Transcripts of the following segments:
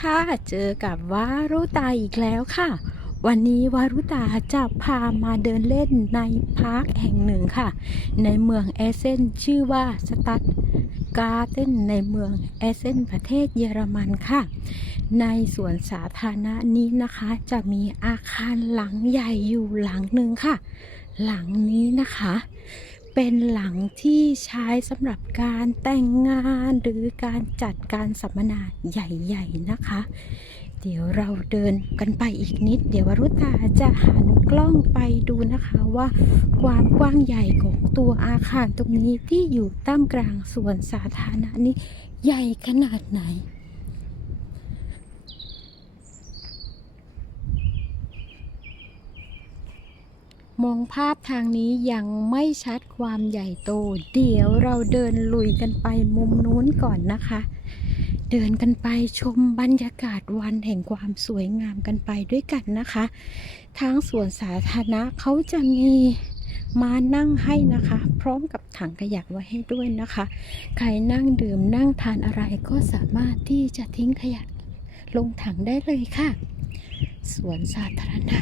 ค่ะ เจอกับวารุตาอีกแล้วค่ะ วันนี้วารุตาจะพามาเดินเล่นในพาร์คแห่งหนึ่งค่ะ ในเมืองเอเซนชื่อว่าสตัดการ์เดนในเมืองเอเซนประเทศเยอรมันค่ะ ในสวนสาธารณะนี้นะคะ จะมีอาคารหลังใหญ่อยู่หลังหนึ่งค่ะ หลังนี้นะคะ เป็นหลังที่ใช้สำหรับการแต่งงานหรือการจัดการสัมมนาใหญ่ๆนะคะ เดี๋ยวเราเดินกันไปอีกนิด เดี๋ยววรุตาจะหันกล้องไปดูนะคะว่าความกว้างใหญ่ของตัวอาคารตรงนี้ที่อยู่ท่ามกลางสวนสาธารณะนี้ใหญ่ขนาดไหน มองภาพทางนี้ยังไม่ชัดความใหญ่โต เดี๋ยวเราเดินลุยกันไปมุมนู้นก่อนนะคะ เดินกันไปชมบรรยากาศวันแห่งความสวยงามกันไปด้วยกันนะคะ ทางสวนสาธารณะเขาจะมีมานั่งให้นะคะ พร้อมกับถังขยะไว้ให้ด้วยนะคะ ใครนั่งดื่มนั่งทานอะไรก็สามารถที่จะทิ้งขยะลงถังได้เลยค่ะ สวนสาธารณะ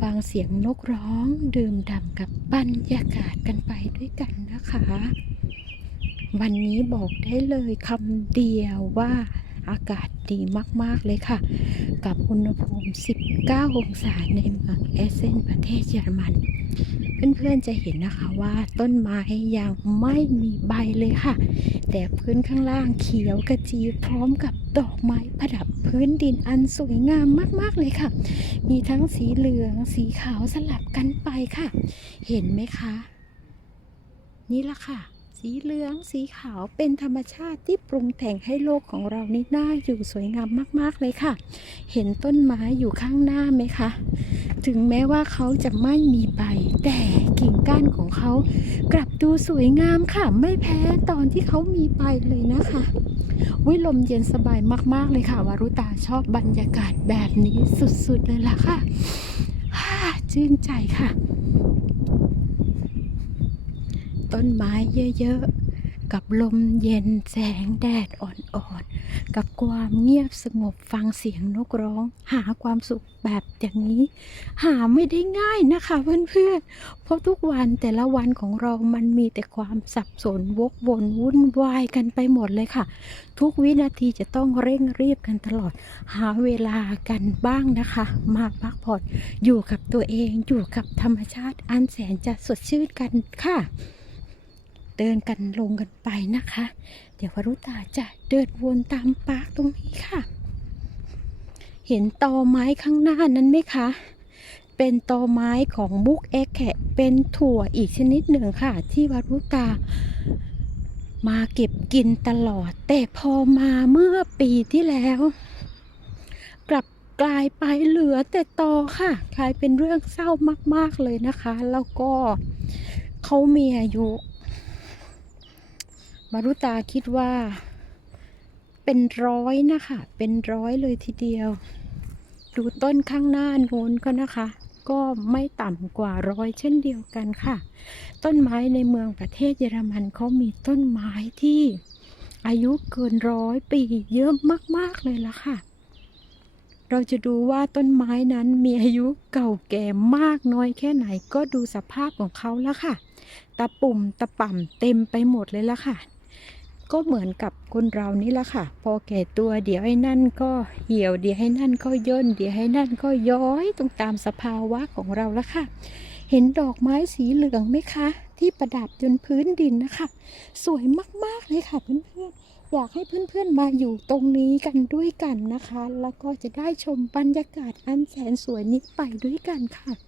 ฟังเสียงนกร้องดื่มด่ำกับบรรยากาศกันไปด้วยกันนะคะ วันนี้บอกได้เลยคำเดียวว่าอากาศดีมาก ๆ เลยค่ะ กับอุณหภูมิ 19 องศาในเมืองเอเซนประเทศเยอรมัน เพื่อนๆจะเห็นนะคะว่าต้นไม้ยังไม่มีใบเลยค่ะ แต่พื้นข้างล่างเขียวกระจีพร้อมกับดอกไม้ประดับพื้นดินอันสวยงามมากๆเลยค่ะ มีทั้งสีเหลืองสีขาวสลับกันไปค่ะ เห็นไหมคะ นี่ละค่ะ สีเหลืองสีขาวเป็นธรรมชาติที่ปรุงแต่งให้โลกของเรานี่น่าอยู่สวยงามมาก ๆ เลยค่ะ เห็นต้นไม้อยู่ข้างหน้าไหมคะ ถึงแม้ว่าเขาจะไม่มีใบ แต่กิ่งก้านของเขากลับดูสวยงามค่ะ ไม่แพ้ตอนที่เขามีใบเลยนะคะวิลมเย็นสบายมาก ๆ เลยค่ะวารุตาชอบบรรยากาศแบบนี้สุด ๆ เลยล่ะค่ะฮ่าชื่นใจค่ะ ต้นไม้เยอะๆ กับลมเย็นแสงแดดอ่อนๆ กับความเงียบสงบฟังเสียงนกร้อง หาความสุขแบบอย่างนี้ หาไม่ได้ง่ายนะคะเพื่อนๆ เพราะทุกวันแต่ละวันของเรามันมีแต่ความสับสนวกวนวุ่นวายกันไปหมดเลยค่ะ ทุกวินาทีจะต้องเร่งรีบกันตลอด หาเวลากันบ้างนะคะ มาพักผ่อนอยู่กับตัวเองอยู่กับธรรมชาติอันแสนจะสดชื่นกันค่ะ เดินกันลงกันไปนะคะ เดี๋ยววรุตาจะเดินวนตามปาร์คตรงนี้ค่ะ เห็นตอไม้ข้างหน้านั้นไหมคะ เป็นตอไม้ของบุกเอ็กแคะเป็นถั่วอีกชนิดหนึ่งค่ะ ที่วรุตามาเก็บกินตลอด แต่พอมาเมื่อปีที่แล้ว กลับกลายไปเหลือแต่ตอค่ะ กลายเป็นเรื่องเศร้ามาก ๆ เลยนะคะ แล้วก็เขามีอายุ มารุตาคิดว่า เป็นร้อยนะคะ เป็นร้อยเลยทีเดียว ดูต้นข้างหน้าโน้นก็นะคะ ก็ไม่ต่ำกว่าร้อยเช่นเดียวกันค่ะ ต้นไม้ในเมืองประเทศเยอรมันเขามีต้นไม้ที่อายุเกินร้อยปีเยอะมาก ๆ เลยละค่ะ เราจะดูว่าต้นไม้นั้นมีอายุเก่าแก่มากน้อยแค่ไหนก็ดูสภาพของเขาแล้วค่ะ ตะปุ่มตะป่ำเต็มไปหมดเลยละค่ะ ก็เหมือนกับคนเรานี่ละค่ะ พอแก่ตัวเดี๋ยวไอ้นั่นก็เหี่ยวเดี๋ยวให้นั่นก็ย่น เดี๋ยวให้นั่นก็ย้อยตรงตามสภาวะของเราละค่ะ เห็นดอกไม้สีเหลืองไหมคะ ที่ประดับจนพื้นดินนะคะ สวยมากๆเลยค่ะเพื่อนๆอยากให้เพื่อนๆมาอยู่ตรงนี้กันด้วยกันนะคะ แล้วก็จะได้ชมบรรยากาศอันแสนสวยนี้ไปด้วยกันค่ะ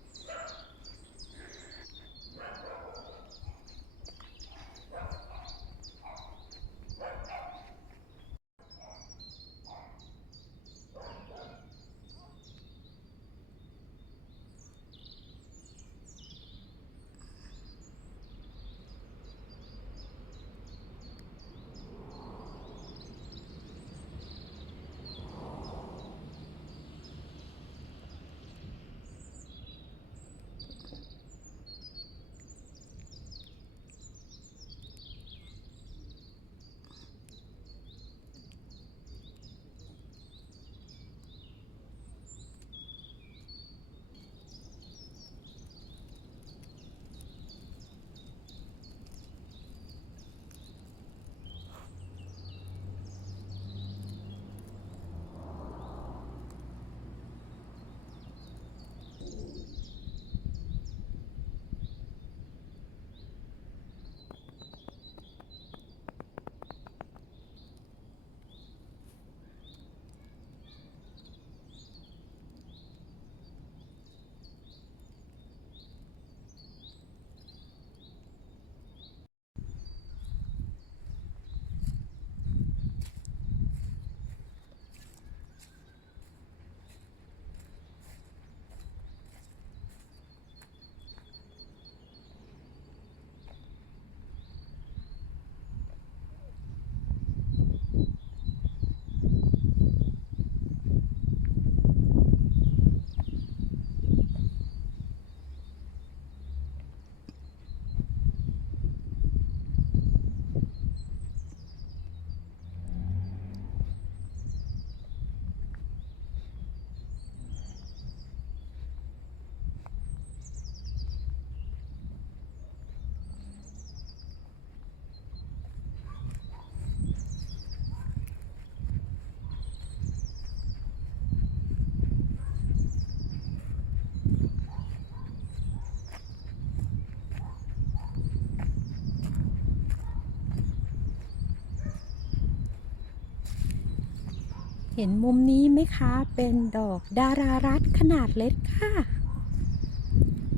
ห็นมุมนี้ไหมคะ เป็นดอกดารารัตขนาดเล็กค่ะ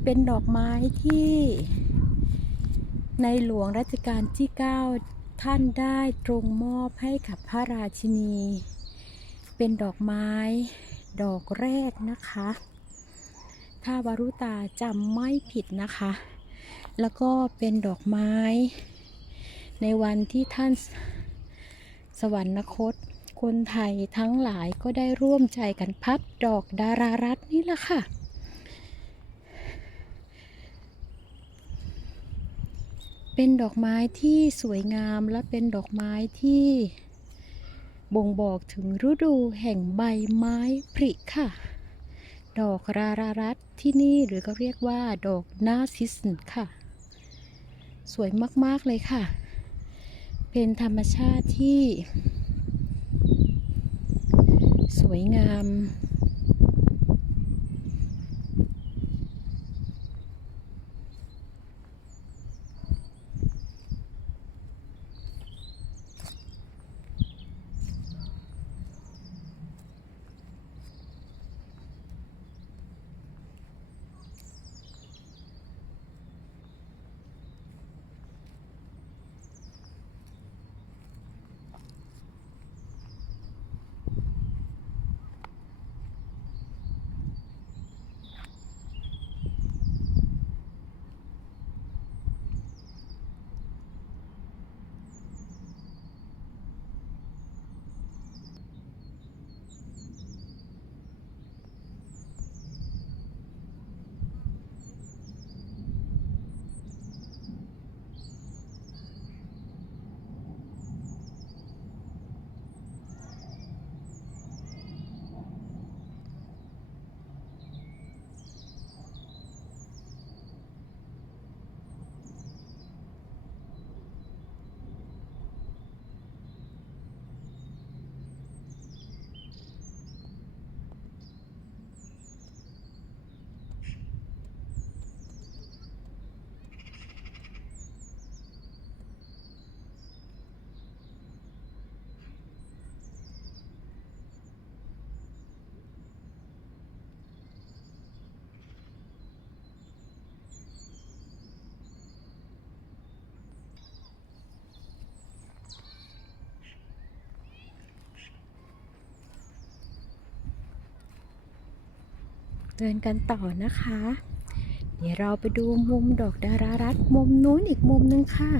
เป็นดอกไม้ที่ ในหลวงรัชกาลที่ 9 ท่านได้ตรงมอบให้กับพระราชินี เป็นดอกไม้ดอกแรกนะคะ ถ้าวารุตาจำไม่ผิดนะคะ แล้วก็เป็นดอกไม้ ในวันที่ท่านสวรรคต คนไทยทั้งหลายก็ได้ร่วมใจกันพับดอกดารารัตน์นี่แหละค่ะ เป็นดอกไม้ที่สวยงามและเป็นดอกไม้ที่บ่งบอกถึงฤดูแห่งใบไม้ผลิค่ะ ดอกรารารัตน์ที่นี่หรือก็เรียกว่าดอกนาซิสค่ะ สวยมาก ๆ เลยค่ะ เป็นธรรมชาติที่ วยงาม เดินกันต่อนะคะ เดี๋ยวเราไปดูมุมดอกดารารัตมุมนู้นอีกมุมนึงค่ะ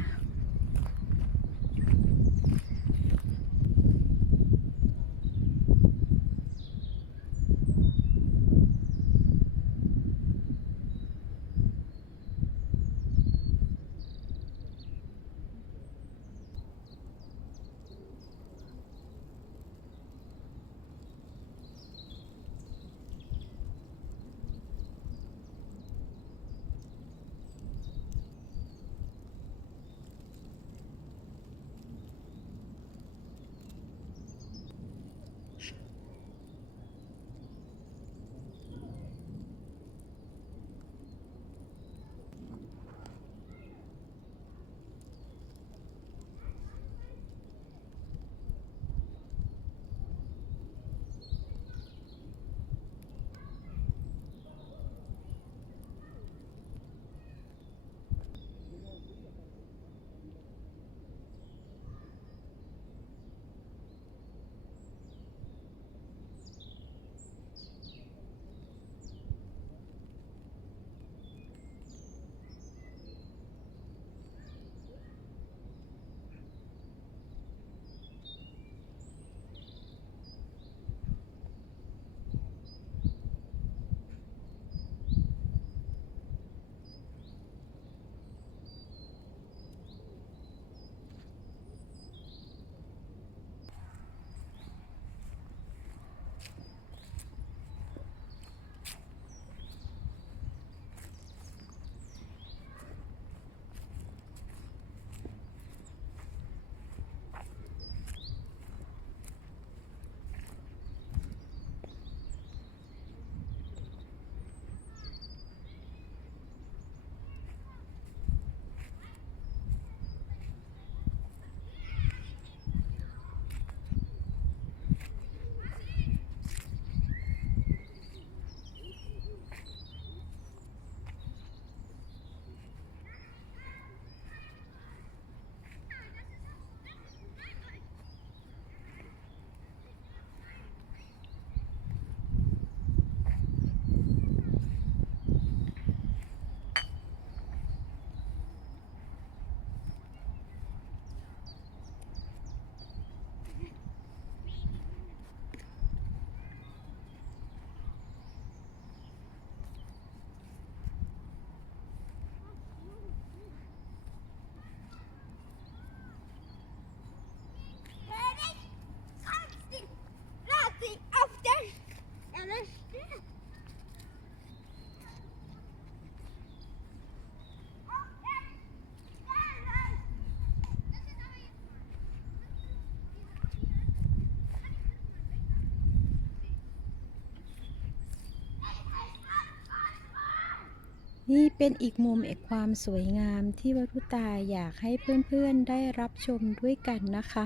นี่เป็นอีกมุมเอกความสวยงามที่วรุตาอยากให้เพื่อนๆได้รับชมด้วยกันนะคะ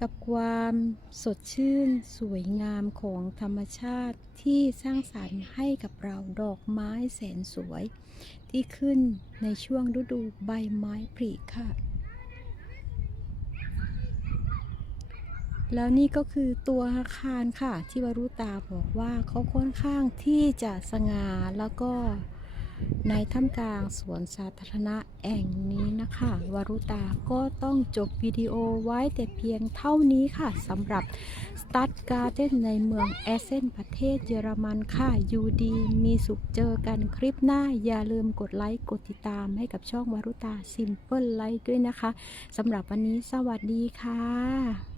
กับความสดชื่นสวยงามของธรรมชาติที่สร้างสรรค์ให้กับเราดอกไม้แสนสวย ที่ขึ้นในช่วงฤดูใบไม้ผลิค่ะ แล้วนี่ก็คือตัวอาคารค่ะ ที่วรุตาบอกว่าเขาค่อนข้างที่จะสง่าแล้วก็ ในท่ามกลางสวนสาธารณะแห่งนี้นะคะ วรุตาก็ต้องจบวิดีโอไว้แต่เพียงเท่านี้ค่ะสำหรับสตัดการ์เดนในเมืองแอสเซนประเทศเยอรมันค่ะ อยู่ดีมีสุขเจอกันคลิปหน้า อย่าลืมกดไลค์กดติดตามให้กับช่องวารุตา Simple Life ด้วยนะคะสำหรับวันนี้สวัสดีค่ะ